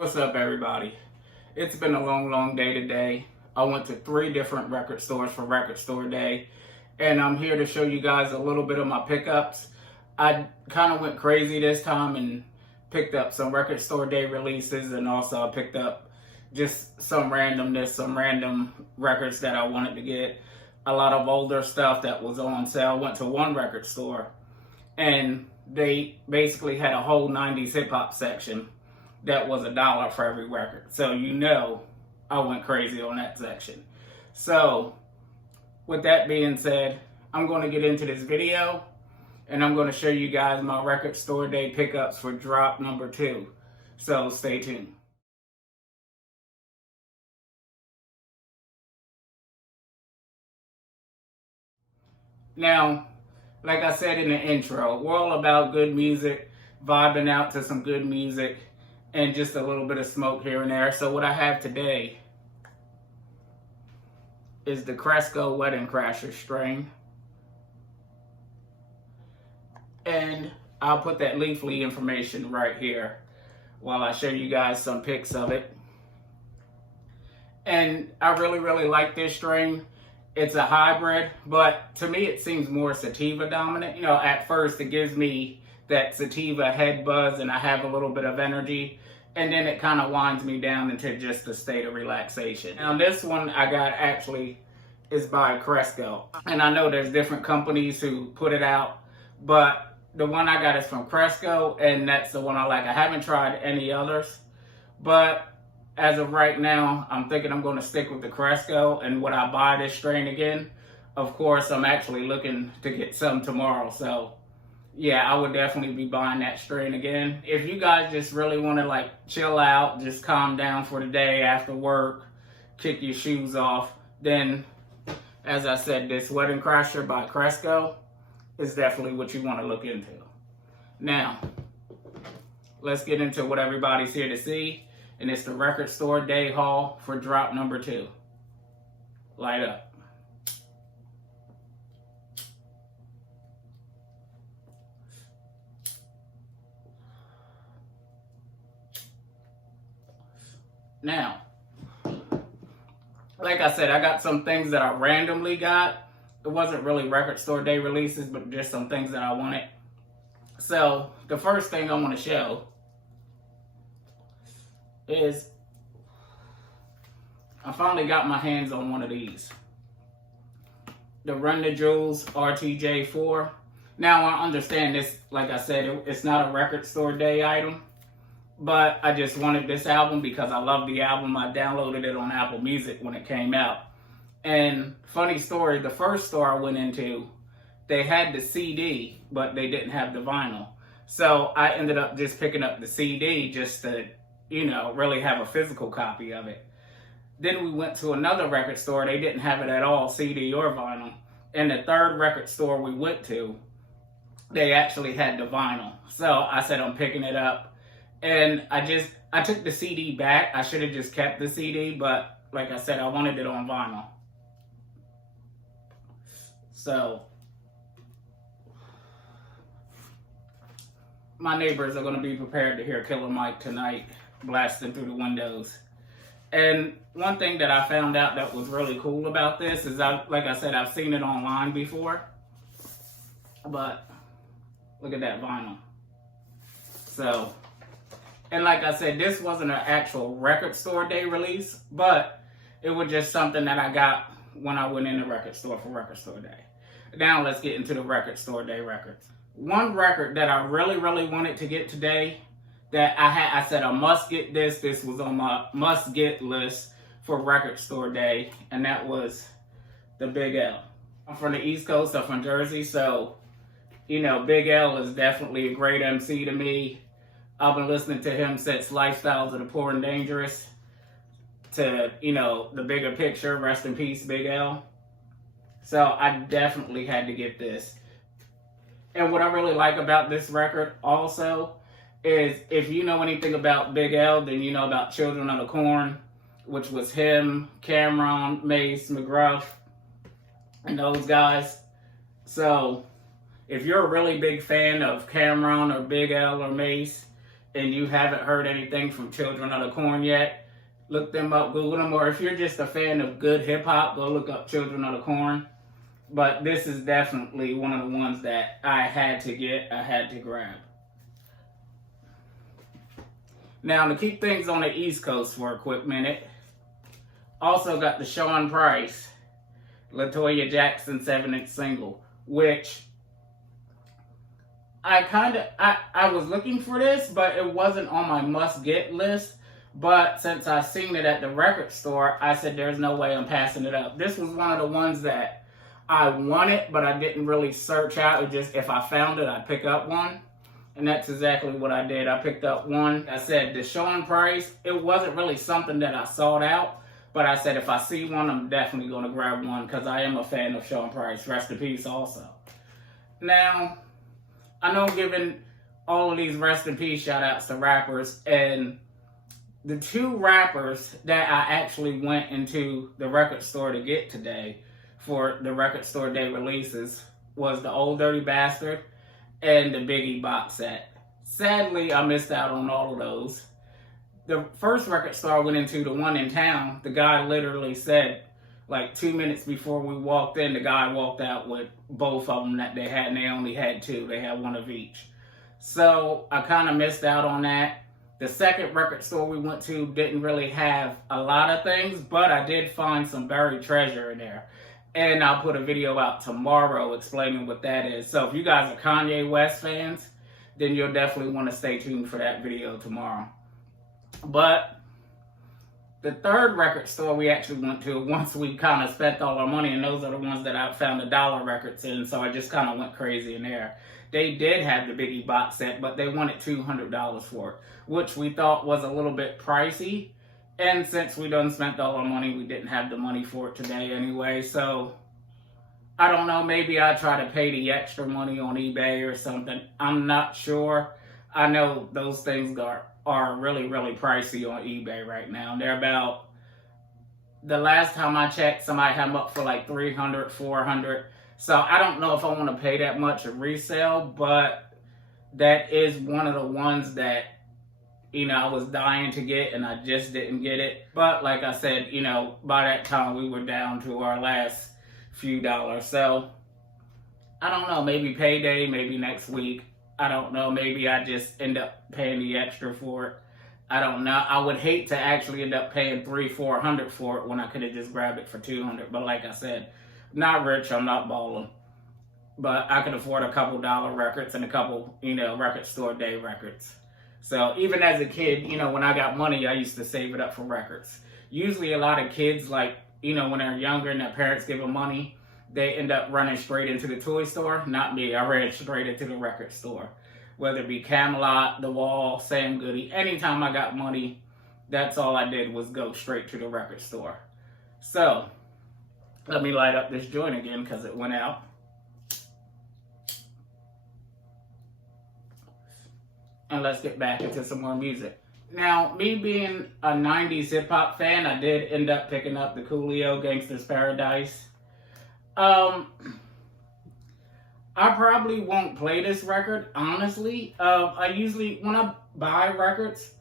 What's up, everybody? It's been a long day today. I went to 3 different record stores for Record Store Day, and I'm here to show you guys a little bit of my pickups. I kind of went crazy this time and picked up some Record Store Day releases, and also I picked up just some randomness, some random records that I wanted to get. A lot of older stuff that was on sale. I went to one record store, and they basically had a whole 90s hip-hop section that was $1 for every record. So I went crazy on that section. So with that being said, I'm going to get into this video and I'm going to show you guys my Record Store Day pickups for drop number 2. So stay tuned. Now, like I said in the intro, we're all about good music, vibing out to some good music, and just a little bit of smoke here and there. So what I have today is the Cresco Wedding Crasher strain. And I'll put that leafly information right here while I show you guys some pics of it. And I really like this strain. It's a hybrid, but to me it seems more sativa dominant. At first it gives me that sativa head buzz and I have a little bit of energy, and then it kind of winds me down into just a state of relaxation. Now this one I got actually is by Cresco, and I know there's different companies who put it out, but the one I got is from Cresco, and that's the one I like. I haven't tried any others, but as of right now, I'm thinking I'm going to stick with the Cresco. And when I buy this strain again, of course, I'm actually looking to get some tomorrow. So yeah, I would definitely be buying that strain again. If you guys just really want to chill out, just calm down for the day after work, kick your shoes off, then as I said, this Wedding Crasher by Cresco is definitely what you want to look into. Now, let's get into what everybody's here to see. And it's the Record Store Day haul for drop number 2. Light up. Now, like I said, I got some things that I randomly got. It wasn't really Record Store Day releases, but just some things that I wanted. So, the first thing I want to show is I finally got my hands on one of these. The Run the Jewels RTJ4. Now I understand this, like I said, it's not a Record Store Day item, but I just wanted this album because I love the album. I downloaded it on Apple Music when it came out. And funny story, the first store I went into, they had the CD, but they didn't have the vinyl. So I ended up just picking up the CD just to really have a physical copy of it. Then we went to another record store. They didn't have it at all, CD or vinyl. And the third record store we went to, they actually had the vinyl. So I said, I'm picking it up. And I took the CD back. I should have just kept the CD, but like I said, I wanted it on vinyl. So my neighbors are going to be prepared to hear Killer Mike tonight blasting through the windows. And one thing that I found out that was really cool about this is, like I said, I've seen it online before, but look at that vinyl. So, and like I said, this wasn't an actual Record Store Day release, but it was just something that I got when I went in the record store for Record Store Day. Now let's get into the Record Store Day records. One record that I really wanted to get today, that I said I must get this. This was on my must get list for Record Store Day, and that was the Big L. I'm from the East Coast. I'm from Jersey, so Big L is definitely a great MC to me. I've been listening to him since Lifestyles of the Poor and Dangerous to The Bigger Picture. Rest in peace, Big L. So I definitely had to get this. And what I really like about this record also is, if you know anything about Big L, then you know about Children of the Corn, which was him, Cameron, Mace, McGruff, and those guys. So if you're a really big fan of Cameron or Big L or Mace, and you haven't heard anything from Children of the Corn yet, look them up, Google them, or if you're just a fan of good hip hop, go look up Children of the Corn. But this is definitely one of the ones that I had to get, I had to grab. Now, to keep things on the East Coast for a quick minute, also got the Sean Price, LaToya Jackson 7-inch single, which I was looking for this, but it wasn't on my must-get list. But since I seen it at the record store, I said there's no way I'm passing it up. This was one of the ones that I wanted, but I didn't really search out. It just, if I found it, I'd pick up one. And that's exactly what I did. I picked up one. I said, the Sean Price, it wasn't really something that I sought out. But I said, if I see one, I'm definitely going to grab one because I am a fan of Sean Price. Rest in peace also. Now, I know I'm giving all of these rest in peace shout outs to rappers. And the two rappers that I actually went into the record store to get today for the record store day releases was the Old Dirty Bastard and the Biggie box set. Sadly, I missed out on all of those. The first record store I went into, the one in town, the guy literally said, like 2 minutes before we walked in, the guy walked out with both of them that they had, and they only had two. They had one of each. So I kind of missed out on that. The second record store we went to didn't really have a lot of things, but I did find some buried treasure in there. And I'll put a video out tomorrow explaining what that is. So if you guys are Kanye West fans, then you'll definitely want to stay tuned for that video tomorrow. But the third record store we actually went to, once we kind of spent all our money, and those are the ones that I found the dollar records in, so I just kind of went crazy in there. They did have the Biggie box set, but they wanted $200 for it, which we thought was a little bit pricey. And since we done spent all our money, we didn't have the money for it today anyway. So, I don't know, maybe I try to pay the extra money on eBay or something. I'm not sure. I know those things are really, really pricey on eBay right now. They're about, the last time I checked, somebody had them up for like $300, $400. So, I don't know if I want to pay that much a resale, but that is one of the ones that, you know, I was dying to get and I just didn't get it. But like I said, you know, by that time we were down to our last few dollars. So, I don't know, maybe payday, maybe next week. I don't know, maybe I just end up paying the extra for it. I don't know. I would hate to actually end up paying $300, $400 for it when I could have just grabbed it for $200. But like I said, not rich, I'm not balling. But I could afford a couple dollar records and a couple, you know, record store day records. So even as a kid, you know, when I got money, I used to save it up for records. Usually a lot of kids, like, you know, when they're younger and their parents give them money, they end up running straight into the toy store. Not me. I ran straight into the record store. Whether it be Camelot, The Wall, Sam Goody. Anytime I got money, that's all I did was go straight to the record store. So, let me light up this joint again because it went out. And let's get back into some more music. Now, me being a 90s hip-hop fan, I did end up picking up the Coolio Gangsters Paradise. I probably won't play this record, honestly. I usually, when I buy records,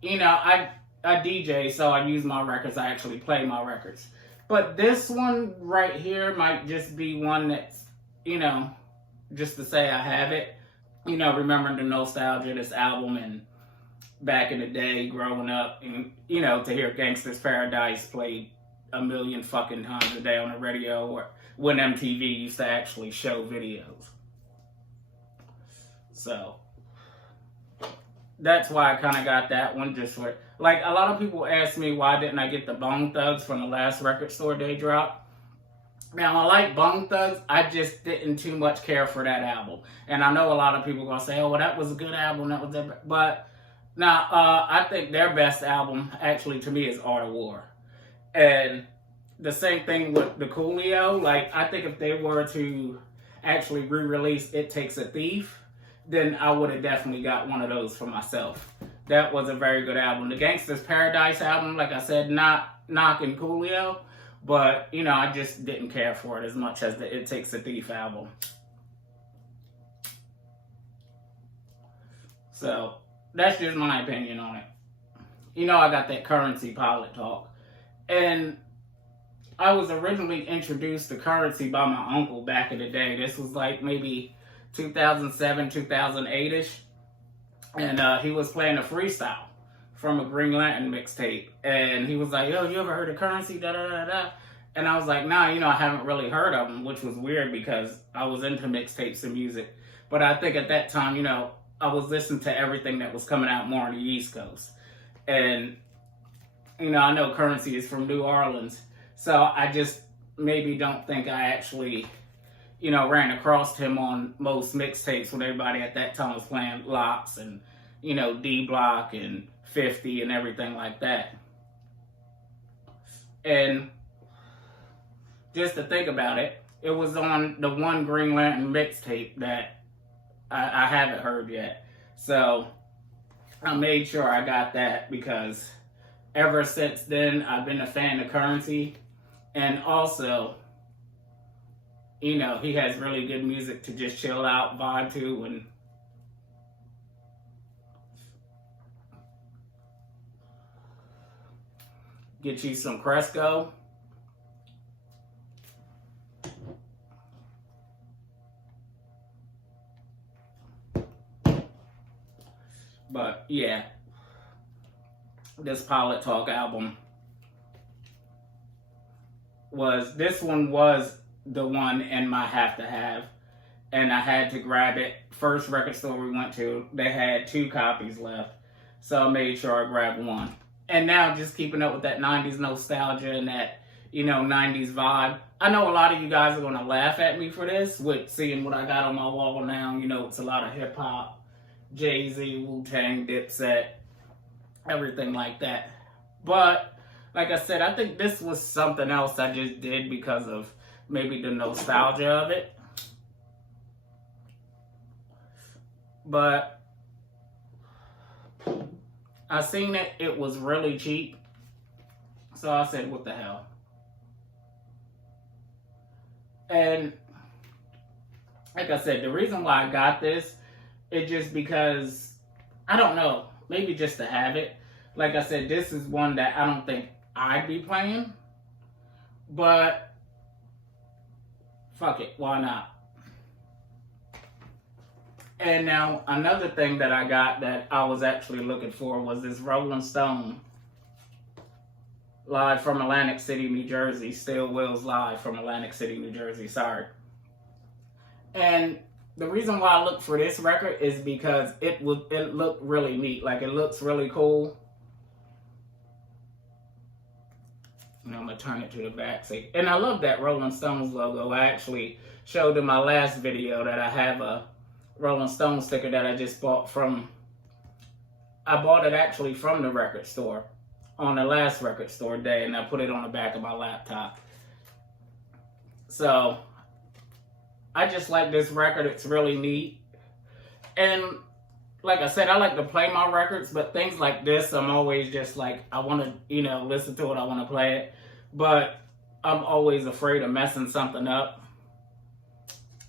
you know, I DJ, so I use my records. I actually play my records. But this one right here might just be one that's, you know, just to say I have it. You know, remembering the nostalgia of this album and back in the day growing up and, you know, to hear Gangsters Paradise played a million fucking times a day on the radio or when MTV used to actually show videos. So, that's why I kind of got that one just for, like, a lot of people ask me why didn't I get the Bone Thugs from the last record store day drop. Now, I like Bone Thugs, I just didn't too much care for that album. And I know a lot of people are going to say, oh, well, that was a good album, that was their. But, now, I think their best album, actually, to me, is Art of War. And the same thing with the Coolio. Like, I think if they were to actually re-release It Takes a Thief, then I would have definitely got one of those for myself. That was a very good album. The Gangsters Paradise album, like I said, not knocking Coolio. But, you know, I just didn't care for it as much as the It Takes a Thief album. So, that's just my opinion on it. You know, I got that Currency pilot talk. And I was originally introduced to Currency by my uncle back in the day. This was like maybe 2007, 2008-ish. And he was playing a freestyle from a Green Lantern mixtape. And he was like, yo, you ever heard of Currency? Da da da da. And I was like, nah, you know, I haven't really heard of him, which was weird because I was into mixtapes and music. But I think at that time, you know, I was listening to everything that was coming out more on the East Coast. And, you know, I know Currency is from New Orleans. So I just maybe don't think I actually, you know, ran across him on most mixtapes when everybody at that time was playing Locks and, you know, D Block and 50 and everything like that. And just to think about it, it was on the one Green Lantern mixtape that I haven't heard yet. So I made sure I got that because ever since then, I've been a fan of Currency. And also, you know, he has really good music to just chill out, vibe to, and get you some Cresco. But yeah, this Pilot Talk album was the one in my have to have, and I had to grab it. First record store we went to, they had 2 copies left, so I made sure I grabbed one. And now just keeping up with that 90s nostalgia and that, you know, 90s vibe. I know a lot of you guys are gonna laugh at me for this, with seeing what I got on my wall now. You know, it's a lot of hip hop, Jay-Z, Wu-Tang, Dipset, everything like that. But like I said, I think this was something else I just did because of maybe the nostalgia of it. But I seen it was really cheap. So I said, what the hell? And like I said, the reason why I got this is just because, I don't know, maybe just to have it. Like I said, this is one that I don't think I'd be playing, but fuck it, why not? And now another thing that I got that I was actually looking for was this Rolling Stone live from Atlantic City, New Jersey. Still Wills live from Atlantic City, New Jersey, sorry. And the reason why I looked for this record is because it looked really neat. Like, it looks really cool. And I'm going to turn it to the back. And I love that Rolling Stones logo. I actually showed in my last video that I have a Rolling Stone sticker that I just bought from, I bought it actually from the record store on the last record store day, and I put it on the back of my laptop. So I just like this record. It's really neat. And like I said, I like to play my records, but things like this, I'm always just like, I want to, you know, listen to it, I want to play it. But I'm always afraid of messing something up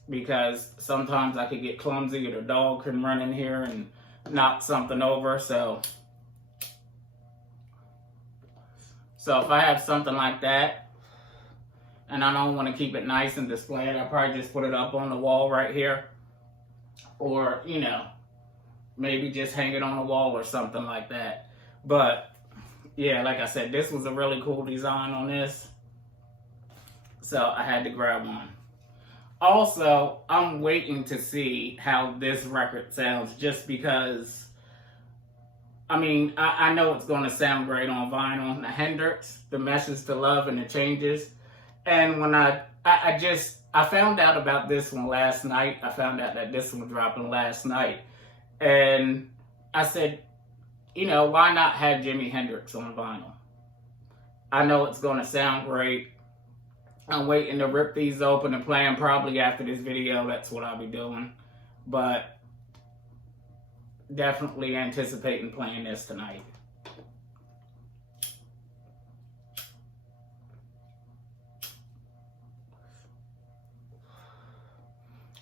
because sometimes I could get clumsy or the dog can run in here and knock something over. So if I have something like that and I don't want to keep it nice and display it, I'll probably just put it up on the wall right here. Or, you know, maybe just hang it on the wall or something like that. But yeah, like I said, this was a really cool design on this. So I had to grab one. Also, I'm waiting to see how this record sounds just because, I mean, I know it's going to sound great on vinyl. The Hendrix, the Message to Love and the Changes. And when I found out about this one last night. I found out that this one was dropping last night. And I said, you know, why not have Jimi Hendrix on vinyl? I know it's going to sound great. I'm waiting to rip these open and play them probably after this video. That's what I'll be doing. But definitely anticipating playing this tonight.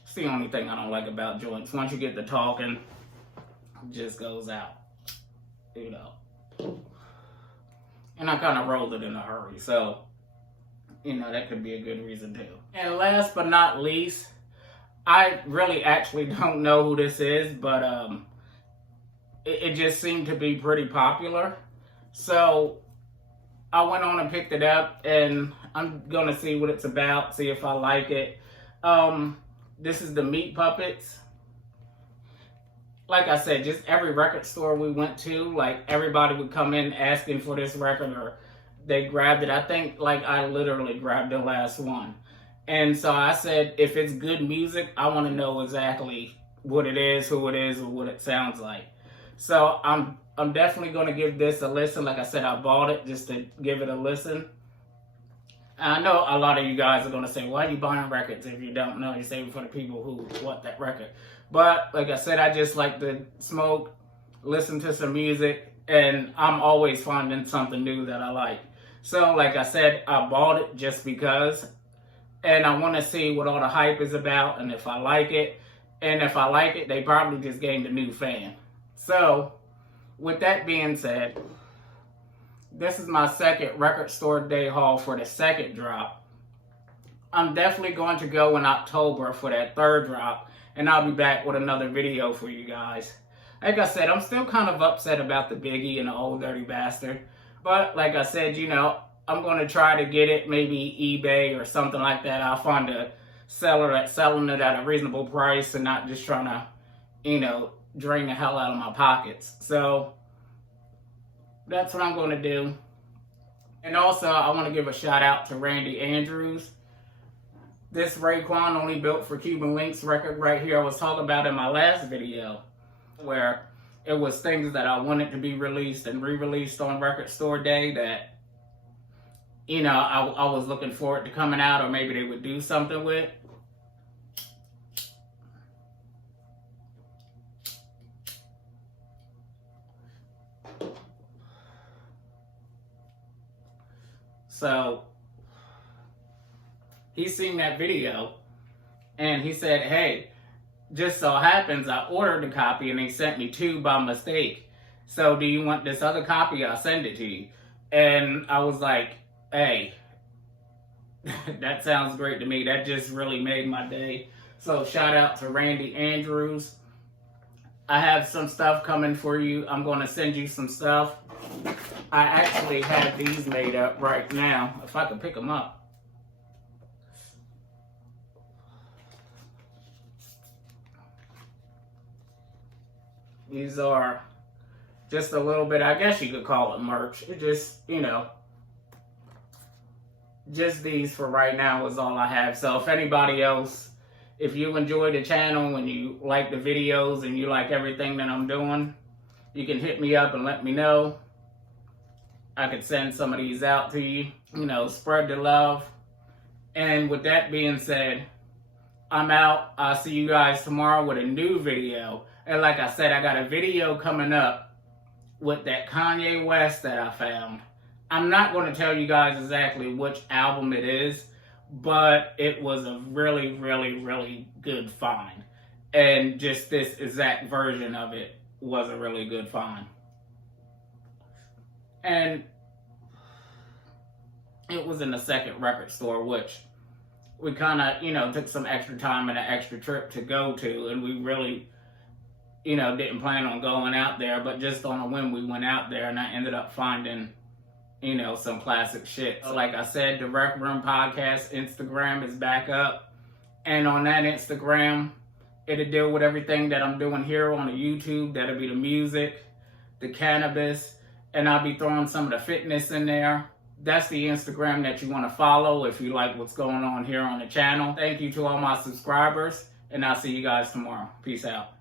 It's the only thing I don't like about joints. Once you get to talking, just goes out, you know. And I kind of rolled it in a hurry, so, you know, that could be a good reason too. And last but not least, I really actually don't know who this is, but it just seemed to be pretty popular. So I went on and picked it up, and I'm going to see what it's about, see if I like it. This is the Meat Puppets. Like I said, just every record store we went to, like, everybody would come in asking for this record, or they grabbed it. I think, like, I literally grabbed the last one. And so I said, if it's good music, I want to know exactly what it is, who it is, or what it sounds like. So I'm definitely going to give this a listen. Like I said, I bought it just to give it a listen. And I know a lot of you guys are going to say, why are you buying records if you don't know? You're saving for the people who want that record. But like I said, I just like to smoke, listen to some music, and I'm always finding something new that I like. So like I said, I bought it just because, and I want to see what all the hype is about and if I like it. And if I like it, they probably just gained a new fan. So with that being said, this is my second record store day haul for the second drop. I'm definitely going to go in October for that third drop, and I'll be back with another video for you guys. Like I said, I'm still kind of upset about the Biggie and the Old Dirty Bastard. But like I said, you know, I'm going to try to get it, maybe eBay or something like that. I'll find a seller that's selling it at a reasonable price and not just trying to, you know, drain the hell out of my pockets. So that's what I'm going to do. And also, I want to give a shout out to Randy Andrews. This Raekwon Only Built for Cuban Links record right here I was talking about in my last video, where it was things that I wanted to be released and re-released on Record Store Day that, you know, I was looking forward to coming out, or maybe they would do something with. So he seen that video and he said, hey, just so happens I ordered a copy and they sent me 2 by mistake. So do you want this other copy? I'll send it to you. And I was like, hey, that sounds great to me. That just really made my day. So shout out to Randy Andrews. I have some stuff coming for you. I'm going to send you some stuff. I actually have these made up right now, if I can pick them up. These are just a little bit, I guess you could call it merch. It just, you know, just these for right now is all I have. So if anybody else, if you enjoy the channel and you like the videos and you like everything that I'm doing, you can hit me up and let me know. I could send some of these out to you. You know, spread the love. And with that being said, I'm out. I'll see you guys tomorrow with a new video. And like I said, I got a video coming up with that Kanye West that I found. I'm not going to tell you guys exactly which album it is, but it was a really, really, really good find. And just this exact version of it was a really good find. And it was in the second record store, which we kind of, you know, took some extra time and an extra trip to go to. And we really, you know, didn't plan on going out there. But just on a whim, we went out there and I ended up finding, you know, some classic shit. So like I said, the Rec Room Podcast Instagram is back up. And on that Instagram, it'll deal with everything that I'm doing here on the YouTube. That'll be the music, the cannabis, and I'll be throwing some of the fitness in there. That's the Instagram that you want to follow if you like what's going on here on the channel. Thank you to all my subscribers, and I'll see you guys tomorrow. Peace out.